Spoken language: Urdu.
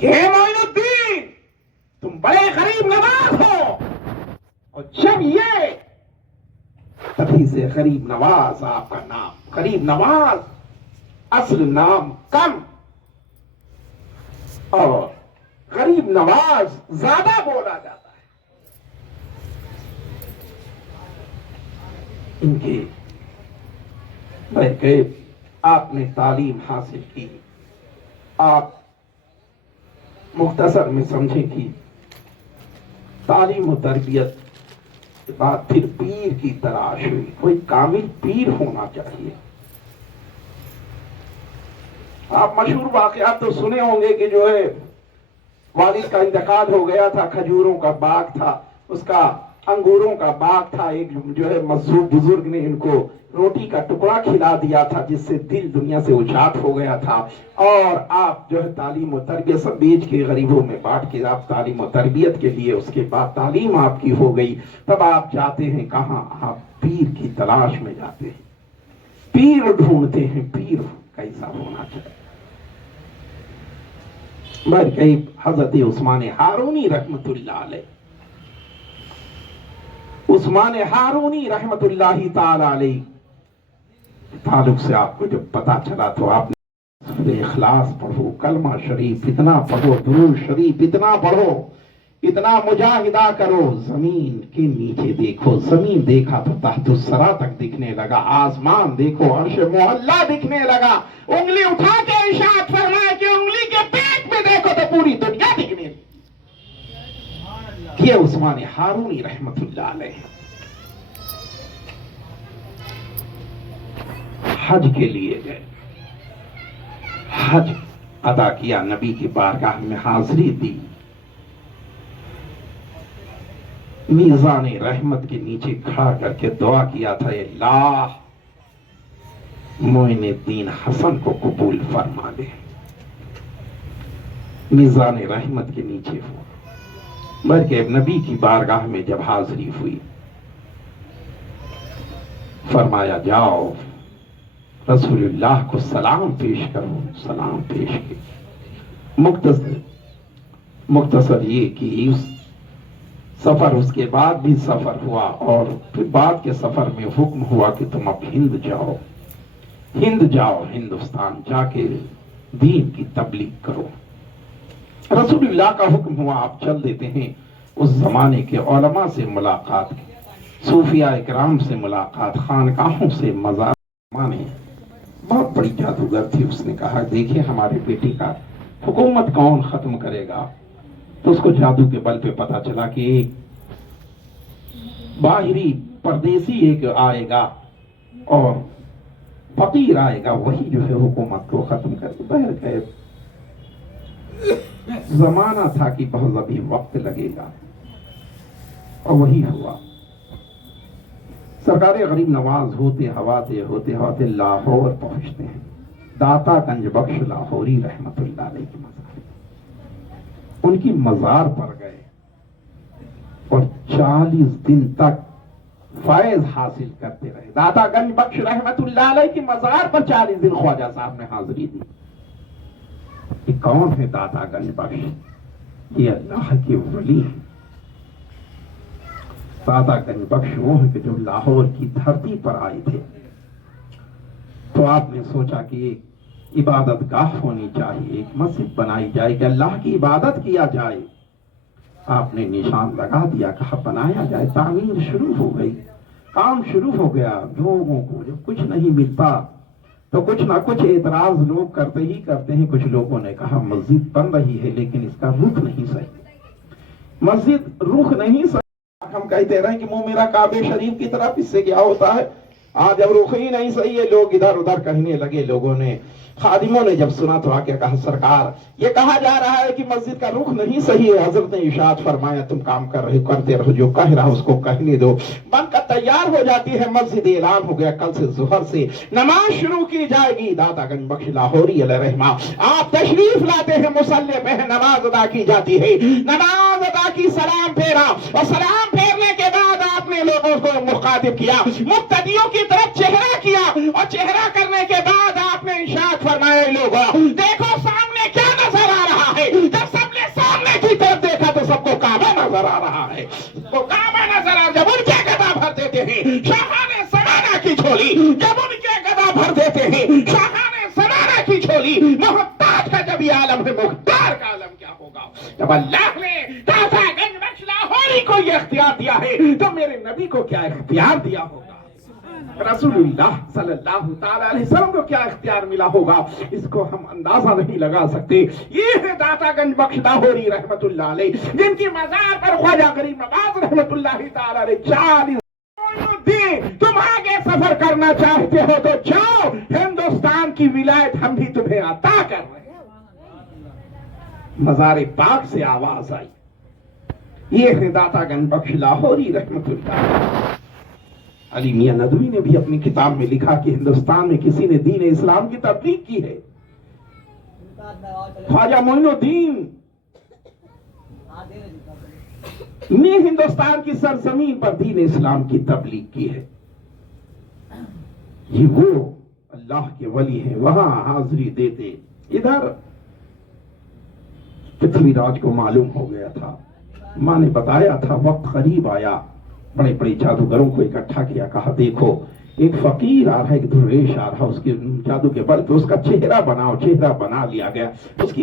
کہ اے معین الدین تم بڑے غریب نواز ہو، اور جب یہ تبھی سے غریب نواز آپ کا نام، غریب نواز اصل نام کم اور غریب نواز زیادہ بولا جاتا ہے. ان کے کہ آپ نے تعلیم حاصل کی، آپ مختصر میں سمجھیں کہ تعلیم و تربیت کے بعد پھر پیر کی تلاش ہوئی. کوئی کامل پیر ہونا چاہیے. آپ مشہور واقعات تو سنے ہوں گے کہ جو ہے والد کا انتقال ہو گیا تھا، کھجوروں کا باغ تھا، اس کا انگوروں کا باغ تھا. ایک جو ہے مذہوب بزرگ نے ان کو روٹی کا ٹکڑا کھلا دیا تھا جس سے دل دنیا سے اجاٹ ہو گیا تھا. اور آپ جو ہے تعلیم و تربیت سب بیچ کے غریبوں میں بانٹ کے آپ تعلیم و تربیت کے لیے، اس کے بعد تعلیم آپ کی ہو گئی. تب آپ جاتے ہیں کہاں؟ آپ پیر کی تلاش میں جاتے ہیں، پیر ڈھونڈتے ہیں. پیر کیسا ہونا چاہیے؟ کئی حضرت عثمان ہارونی رحمت اللہ علیہ، عثمان ہارونی رحمت اللہ تعالی علیہ تعلق سے آپ کو جب پتا چلا تو آپ نے اخلاص پڑھو، کلمہ شریف اتنا پڑھو، درود شریف اتنا پڑھو، اتنا مجاہدہ کرو. زمین کے نیچے دیکھو، زمین دیکھا تو تحت الثری تک دکھنے لگا، آسمان دیکھو عرش معلی دکھنے لگا. انگلی اٹھا کے ارشاد فرمایا کہ انگلی کے پیٹ میں دیکھو تو پوری دنیا دکھنے لگی. یہ عثمان ہارونی رحمت اللہ علیہ حج کے لیے گئے، حج ادا کیا، نبی کی بارگاہ میں حاضری دی، میزان رحمت کے نیچے کھڑا کر کے دعا کیا تھا، اے اللہ معین الدین حسن کو قبول فرما لے. میزان رحمت کے نیچے ہو بلکہ نبی کی بارگاہ میں جب حاضری ہوئی فرمایا جاؤ رسول اللہ کو سلام پیش کرو. سلام پیش کیا. مختصر یہ کہ اس سفر، اس کے بعد بھی سفر ہوا اور پھر بعد کے سفر میں حکم ہوا کہ تم اب ہند جاؤ، ہند جاؤ، ہندوستان جا کے دین کی تبلیغ کرو. رسول اللہ کا حکم ہوا، آپ چل دیتے ہیں. اس زمانے کے علماء سے ملاقات، صوفیاء اکرام سے ملاقات، خانقاہوں سے مزار. مانے بہت بڑی جادوگر تھی. اس نے کہا دیکھیں ہمارے بیٹی کا حکومت کون ختم کرے گا؟ تو اس کو جادو کے بل پہ پتا چلا کہ ایک باہری پردیسی ایک آئے گا اور فقیر آئے گا، وہی جو ہے حکومت کو ختم کر دے. بہر خیر زمانہ تھا کہ بہت ابھی وقت لگے گا اور وہی ہوا. سرکار غریب نواز ہوتے ہوتے لاہور پہنچتے ہیں. داتا گنج بخش لاہوری رحمت اللہ علیہ کی مزار، ان کی مزار پر گئے اور 40 دن تک فیض حاصل کرتے رہے. داتا گنج بخش رحمت اللہ علیہ کی مزار پر 40 دن خواجہ صاحب نے حاضری دی. یہ کون ہے داتا گنج بخش؟ یہ اللہ کے ولی ہیں. داتا گنج بخش وہ ہیں کہ جو لاہور کی دھرتی پر آئے تھے. تو آپ نے سوچا کہ ایک عبادت گاہ ہونی چاہیے، ایک مسجد بنائی جائے کہ اللہ کی عبادت کیا جائے. آپ نے نشان لگا دیا، کہا بنایا جائے. تعمیر شروع ہو گئی، کام شروع ہو گیا. لوگوں کو جب کچھ نہیں ملتا تو کچھ نہ کچھ اعتراض لوگ کرتے ہی کرتے ہیں. کچھ لوگوں نے کہا مسجد بن رہی ہے لیکن اس کا رخ نہیں صحیح، مسجد رخ نہیں صحیح. ہم کہتے رہے کہ منہ میرا کعبے شریف کی طرف، اس سے کیا ہوتا ہے؟ آج اب رخ ہی نہیں صحیح ہے. لوگ ادھر ادھر کہنے لگے. لوگوں نے، خادموں نے جب سنا تو آ کے کہا سرکار یہ کہا جا رہا ہے کہ مسجد کا رخ نہیں صحیح ہے. حضرت نے ارشاد فرمایا تم کام کر رہے کرتے رہو، جو کہہ رہا اس کو کہنے دو. بن کر تیار ہو جاتی ہے مسجد. اعلان ہو گیا کل سے ظہر سے نماز شروع کی جائے گی. داتا گنج بخش لاہوری علیہ رحمہ آپ تشریف لاتے ہیں، مصلی پہ نماز ادا کی جاتی ہے. نماز ادا کی، سلام پھیرا اور سلام پھیرنے کے بعد آپ نے لوگوں کو مخاطب کیا، مقتدیوں کی طرف چہرہ کیا اور چہرہ کرنے کے بعد آپ نے ارشاد فرمایا لوگوں دیکھو سامنے کیا نظر آ رہا ہے. جب نظر آ رہا ہے، وہ کعبہ نظر آ، جب ان کے گدا بھر دیتے ہیں شاہان سمانہ کی جھولی، جب ان کے گدا بھر دیتے ہیں شاہان سمانہ کی جھولی، محتاج کا جب یہ عالم ہے، مختار کا عالم کیا ہوگا؟ جب اللہ نے تازہ گنج بخش لاہوری کو یہ اختیار دیا ہے تو میرے نبی کو کیا اختیار دیا ہوگا؟ رسول اللہ صلی اللہ تعالی علیہ وسلم کو کیا اختیار ملا ہوگا؟ اس کو ہم اندازہ نہیں لگا سکتے۔ یہ ہے داتا گنج بخش لاہوری رحمت اللہ علیہ، جن کی مزار پر خواجہ غریب نواز رحمت اللہ تعالی علیہ 40 تم آگے سفر کرنا چاہتے ہو تو جاؤ، ہندوستان کی ولایت ہم بھی تمہیں عطا کر رہے ہیں۔ مزار پاک سے آواز آئی، یہ ہے داتا گنج بخش لاہوری رحمت اللہ علیہ۔ علی میاں ندوی نے بھی اپنی کتاب میں لکھا کہ ہندوستان میں کسی نے دین اسلام کی تبلیغ کی ہے، خواجہ معین الدین نے ہندوستان کی سرزمین پر دین اسلام کی تبلیغ کی ہے۔ یہ وہ اللہ کے ولی ہیں، وہاں حاضری دیتے۔ ادھر پرتھوی راج کو معلوم ہو گیا تھا، ماں نے بتایا تھا، وقت قریب آیا، بڑے بڑے جادوگروں کو اکٹھا کیا، کہا دیکھو ایک فقیر آ رہا ہے، ایک درویش آ رہا ہے، اس کے جادو کے بل پہ اس کا چہرہ بناؤ۔ چہرہ بنا لیا گیا، اس کی